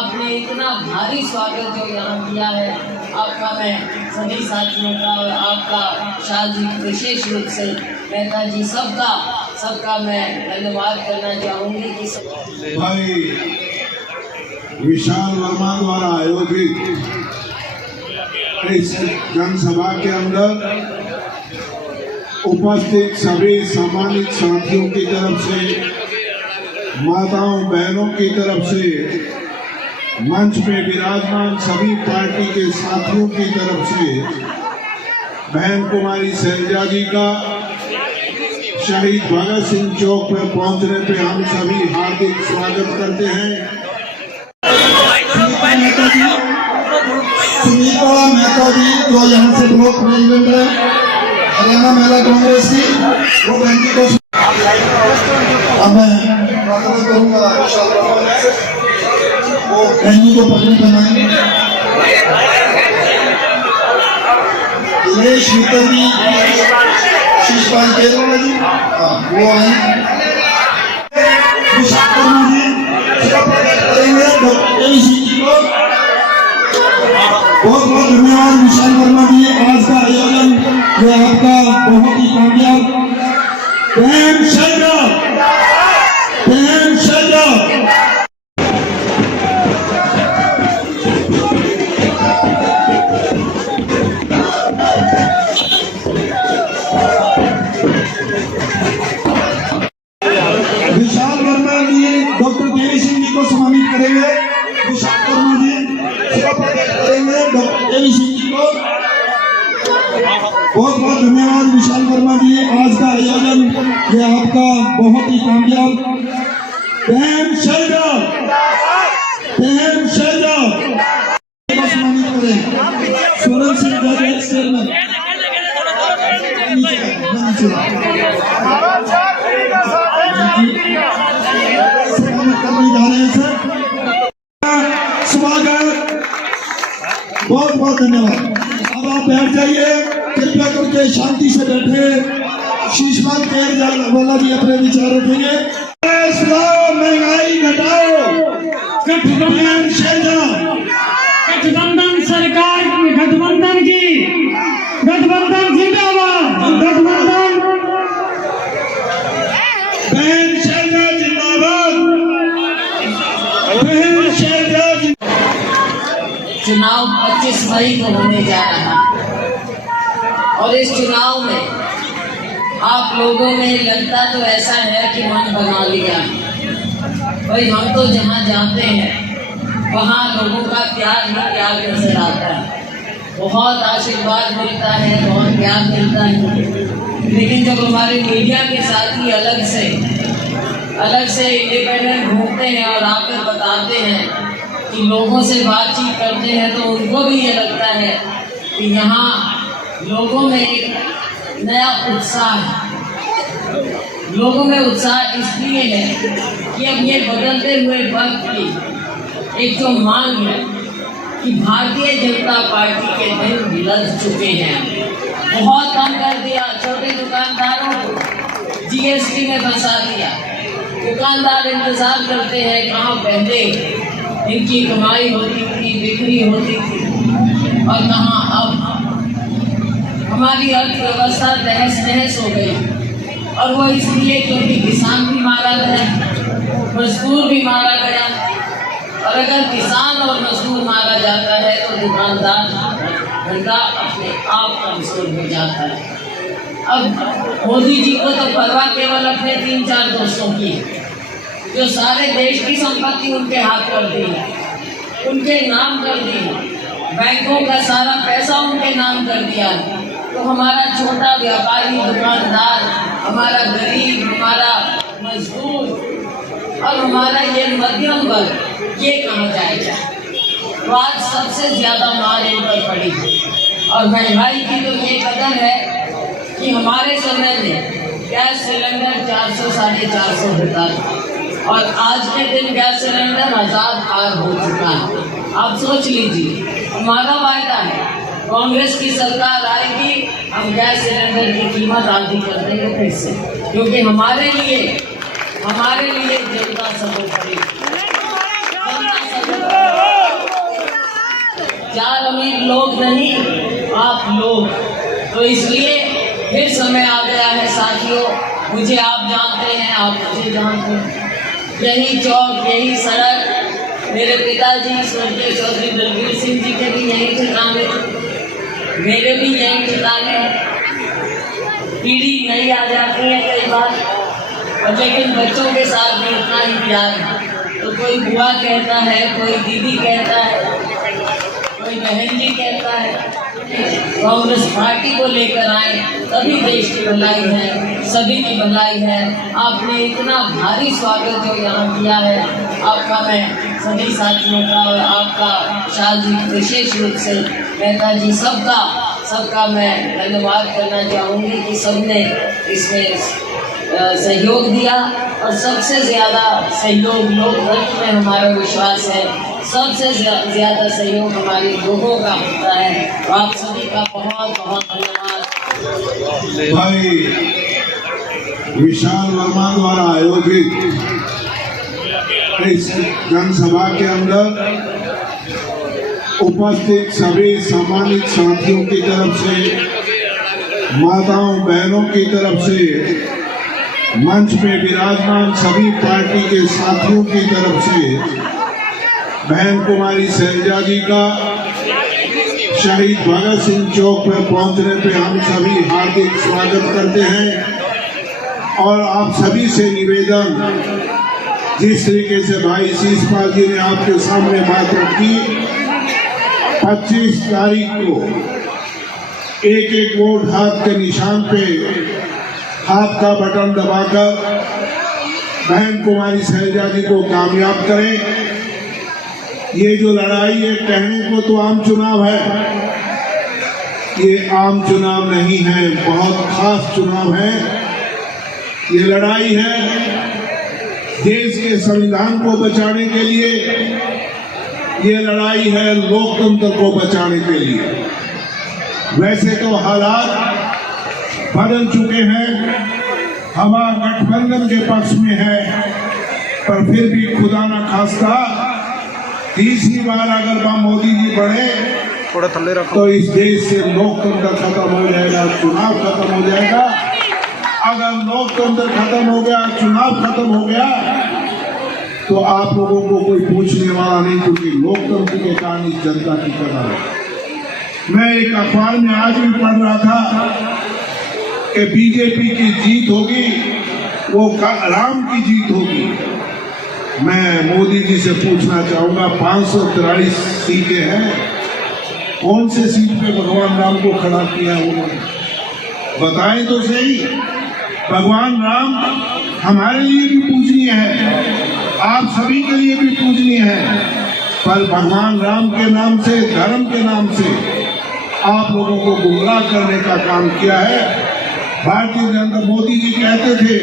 आपने इतना भारी स्वागत जो यहाँ किया है, आपका मैं सभी साथियों का और आपका शाह जी विशेष रूप से नेताजी सबका मैं धन्यवाद करना चाहूँगी कि भाई विशाल वर्मा द्वारा आयोजित इस जनसभा के अंदर उपस्थित सभी सम्मानित साथियों की तरफ से, माताओं बहनों की तरफ से, मंच में विराजमान सभी पार्टी के साथियों की तरफ से बहन कुमारी शैलजा जी का शहीद भगत सिंह चौक पर पहुंचने पे हम सभी हार्दिक स्वागत करते हैं। सुनीता मेहता जी जो यहाँ से ब्लॉक प्रेसिडेंट है हरियाणा महिला कांग्रेस की, वो बहन जी को अब मैं प्रार्थना करूँगा वो बहन जी को पगड़ी पहनाएंगे। दिनेश मित्तल जी शीशपाल केरला जी वो आए। विशाल करेंगे डॉक्टर जी को बहुत बहुत धन्यवाद। विशाल वर्मा जी आज का आयोजन ये आपका बहुत ही कामयाब। बहन शैलजा विशाल वर्मा जी डॉक्टर देवी सिंह जी को सम्मानित करेंगे। विशाल वर्मा जी करेंगे डॉक्टर देवी सिंह जी को बहुत बहुत धन्यवाद। विशाल वर्मा जी आज का आयोजन ये आपका बहुत ही कामयाब। बहन शैलजा को सम्मानित करें। सोनम सिंह जज चेयरमैन करने जा रहे हैं सर। स्वागत बहुत बहुत धन्यवाद। अब आप बैठ जाइए, कृपया करके शांति से बैठे। शीशपाल केरला वाला भी अपने विचार रखेंगे। महंगाई घटाओ, गठबंधन शैलजा, गठबंधन सरकार, गठबंधन जिंदाबाद, गठबंधन बहन शैलजा जिंदाबाद, बहन शैलजा। चुनाव 25 मई को होने जा रहा और इस चुनाव में आप लोगों ने लगता तो ऐसा है कि मन बना लिया। भाई हम तो जहाँ जाते हैं वहाँ लोगों का प्यार ही प्यार नजर आता है, बहुत आशीर्वाद मिलता है, बहुत प्यार मिलता है। लेकिन जब हमारे मीडिया के साथी अलग से इंडिपेंडेंट घूमते हैं और आकर बताते हैं कि लोगों से बातचीत करते हैं, तो उनको भी ये लगता है कि यहाँ लोगों में एक नया उत्साह है। लोगों में उत्साह इसलिए है कि अब ये बदलते हुए वक्त की एक जो मांग है कि भारतीय जनता पार्टी के दिन लग चुके हैं। बहुत कम कर दिया, छोटे दुकानदारों को जीएसटी में फंसा दिया। दुकानदार इंतजार करते हैं कहाँ पहले इनकी कमाई होती थी, बिक्री होती थी, और कहाँ अब हमारी अर्थव्यवस्था तहस नहस हो गई। और वो इसलिए क्योंकि किसान भी मारा गया, मजदूर भी मारा गया, और अगर किसान और मजदूर मारा जाता है तो दुकानदार धंधा अपने आप कमजोर हो जाता है। अब मोदी जी को तो परवाह केवल अपने 3-4 दोस्तों की, जो सारे देश की संपत्ति उनके हाथ कर दी है, उनके नाम कर दी है, बैंकों का सारा पैसा उनके नाम कर दिया। तो हमारा छोटा व्यापारी, दुकानदार, हमारा गरीब, हमारा मजदूर और हमारा ये मध्यम वर्ग, ये कहाँ जाएगा? तो आज सबसे ज़्यादा मार इन पर पड़ी है। और महंगाई की तो ये कदर है कि हमारे समय में गैस सिलेंडर 400-450 होता था, और आज के दिन गैस सिलेंडर 1000 पार हो चुका है। आप सोच लीजिए, हमारा वायदा है कांग्रेस की सरकार आएगी, हम गैस सिलेंडर की कीमत आधी कर देंगे फिर से, क्योंकि हमारे लिए जनता सर्वोपरि। चार अमीर लोग नहीं, आप लोग। तो इसलिए फिर समय आ गया है साथियों, मुझे आप जानते हैं, आप मुझे जानते हैं। यही चौक, यही सड़क मेरे पिताजी स्वर्गीय चौधरी दलबीर सिंह जी के भी यही ठिकाने, मेरे भी यही ठिकाने। पीढ़ी नई आ जाती है कई बार, और लेकिन बच्चों के साथ भी उतना ही प्यार है। तो कोई बुआ कहता है, कोई दीदी कहता है, कोई बहन जी कहता है। कांग्रेस पार्टी को लेकर आए तभी देश की भलाई है, सभी की भलाई है। आपने इतना भारी स्वागत जो यहाँ किया है, आपका मैं सभी साथियों का और आपका शाह जी विशेष रूप से मेहता जी सबका मैं धन्यवाद करना चाहूँगी कि सबने इसमें सहयोग दिया। और सबसे ज़्यादा सहयोग लोकतंत्र में हमारा विश्वास है, सबसे ज़्यादा सहयोग हमारे लोगों का होता है। तो आप सभी का बहुत बहुत धन्यवाद। भाई विशाल वर्मा द्वारा आयोजित इस जनसभा के अंदर उपस्थित सभी सम्मानित साथियों की तरफ से, माताओं बहनों की तरफ से, मंच में विराजमान सभी पार्टी के साथियों की तरफ से बहन कुमारी शैलजा जी का शहीद भगत सिंह चौक पर पहुंचने पे हम सभी हार्दिक स्वागत करते हैं। और आप सभी से निवेदन, जिस तरीके से भाई शीशपाल जी ने आपके सामने बात रखी, 25 तारीख को एक एक वोट हाथ के निशान पे हाथ का बटन दबाकर बहन कुमारी शैलजा जी को कामयाब करें। ये जो लड़ाई है, कहने को तो आम चुनाव है, ये आम चुनाव नहीं है, बहुत खास चुनाव है। ये लड़ाई है देश के संविधान को बचाने के लिए, ये लड़ाई है लोकतंत्र को बचाने के लिए। वैसे तो हालात बदल चुके हैं, हवा गठबंधन के पक्ष में है, पर फिर भी खुदा न खास्ता तीसरी बार अगर मोदी जी बढ़े थोड़ा थल्ले रखो तो इस देश से लोकतंत्र खत्म हो जाएगा, चुनाव खत्म हो जाएगा। अगर लोकतंत्र खत्म हो गया, चुनाव खत्म हो गया, तो आप लोगों को कोई पूछने वाला नहीं, क्योंकि लोकतंत्र के कारण इस जनता की कदर है। मैं एक अखबार में आज भी पढ़ रहा था कि बीजेपी की जीत होगी, वो राम की जीत होगी। मैं मोदी जी से पूछना चाहूंगा, 543 सीटें हैं, कौन से सीट पे भगवान राम को खड़ा किया उन्होंने, बताएं तो सही। भगवान राम हमारे लिए भी पूजनीय है, आप सभी के लिए भी पूजनीय है, पर भगवान राम के नाम से, धर्म के नाम से आप लोगों को गुमराह करने का काम किया है। भारतीय जनता, मोदी जी कहते थे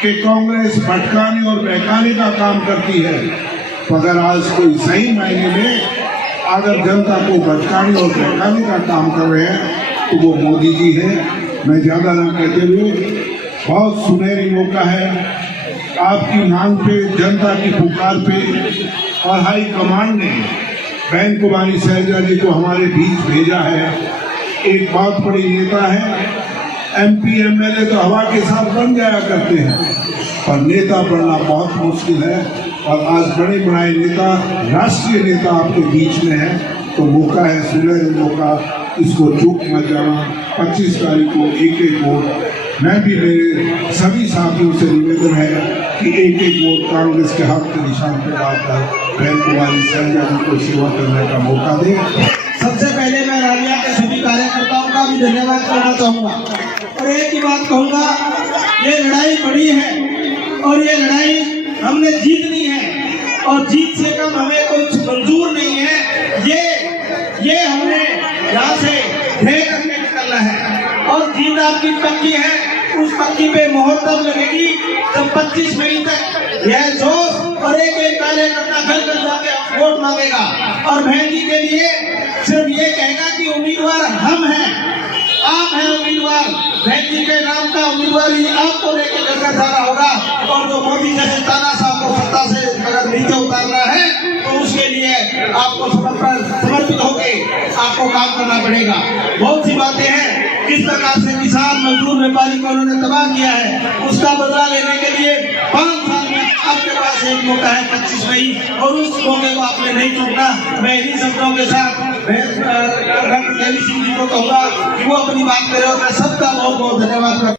कि कांग्रेस भटकाने और बहकाने का काम करती है, मगर आज कोई सही मायने में अगर जनता को भटकाने और बहकाने का काम कर रहे हैं तो वो मोदी जी हैं। मैं ज़्यादा ना कहते हुए, बहुत सुनहरी मौका है, आपकी मांग पे, जनता की पुकार पे, और हाई कमांड ने बहन कुमारी शैलजा जी को हमारे बीच भेजा है। एक बहुत बड़ी नेता है, MP MLA तो हवा के साथ बन जाया करते हैं, पर नेता बनना बहुत मुश्किल है। और आज बड़े बड़े नेता, राष्ट्रीय नेता आपके बीच में है, तो मौका है, सुनहरी मौका, इसको चूक मत जाना। 25 तारीख को एक एक वोट, मैं भी मेरे सभी साथियों से निवेदन है कि एक एक वोट कांग्रेस के हाथ के निशान पर डालकर बहन कुमारी शैलजा जी को सेवा करने का मौका दें। सबसे पहले मैं रानिया के सभी कार्यकर्ताओं का भी धन्यवाद करना चाहूँगा और एक ही बात कहूँगा, ये लड़ाई बड़ी है और ये लड़ाई हमने जीतनी है, और जीत से कम हमें कुछ मंजूर नहीं है। ये हमने यहाँ से ढेर करके निकलना है, और जीत आपकी पक्की है। उस पक्की पे मोहर तब लगेगी जब 25 मई तक यह जोश और एक एक कार्यकर्ता घर घर जाके वोट मांगेगा, और बहन जी के लिए सिर्फ ये कहेगा कि उम्मीदवार हम हैं, आप हैं उम्मीदवार। बहन जी के नाम का उम्मीदवार ही आपको लेके घर घर जाना होगा, और जो मोदी जैसे तानाशाह को सत्ता से अगर नीचे उतारना है तो उसके लिए आपको समर्पित होकर के आपको काम करना पड़ेगा। बहुत सी बातें हैं किस प्रकार से किसान मजदूर व्यापारी को उन्होंने तबाह किया है, उसका बदला लेने के लिए 5 साल में आपके पास एक मौका है 25 मई, और उस मौके को आपने नहीं चूकना। मैं इन्हीं शब्दों के साथ डॉक्टर देवी सिंह जी को कहूँगा कि वो अपनी बात करें और मैं सबका बहुत बहुत धन्यवाद करता हूं।